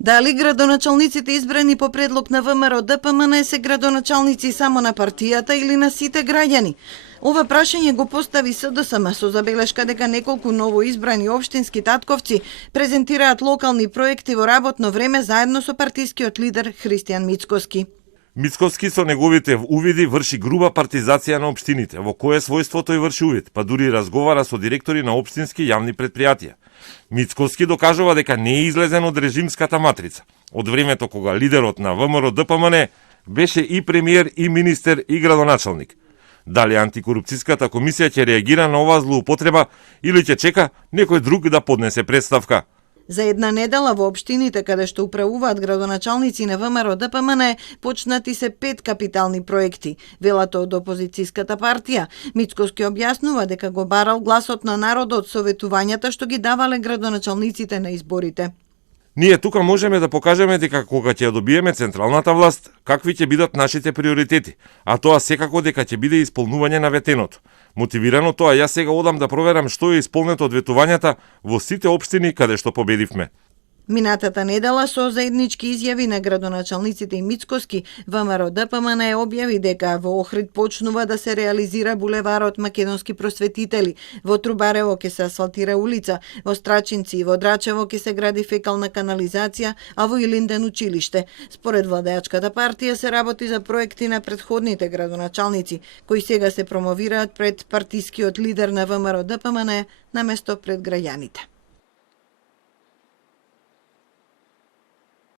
Дали градоначалниците избрани по предлог на ВМРО ДПМН се градоначалници само на партијата или на сите граѓани? Ова прашање го постави СДСМ со забелешка дека неколку новоизбрани општински татковци презентираат локални проекти во работно време заедно со партискиот лидер Христијан Мицкоски. Мицкоски со неговите увиди врши груба партизација на општините, во кое својство тој врши увид, па дури разговара со директори на општински јавни предпријатија. Мицкоски докажува дека не е излезен од режимската матрица, од времето кога лидерот на ВМРО ДПМН беше и премиер, и министер, и градоначалник. Дали антикорупцијската комисија ќе реагира на оваа злоупотреба или ќе чека некој друг да поднесе представка? За една недела во општините каде што управуваат градоначалници на ВМРО ДПМН почнати се 5 капитални проекти, велат од опозицијската партија. Мицкоски објаснува дека го барал гласот на народот со ветувањата што ги давале градоначалниците на изборите. Ние тука можеме да покажеме дека кога ќе добиеме централната власт, какви ќе бидат нашите приоритети, а тоа секако дека ќе биде исполнување на ветеното. Мотивирано тоа, јас сега одам да проверам што е исполнето од ветувањата во сите општини каде што победивме. Минатата недела со заеднички изјави на градоначалниците и Мицкоски, ВМРО ДПМН објави дека во Охрид почнува да се реализира булеварот Македонски просветители, во Трубарево ќе се асфалтира улица, во Страчинци и во Драчево ќе се гради фекална канализација, а во Илинден училиште. Според владеачката партија се работи за проекти на претходните градоначалници, кои сега се промовираат пред партискиот лидер на ВМРО ДПМН наместо пред граѓаните.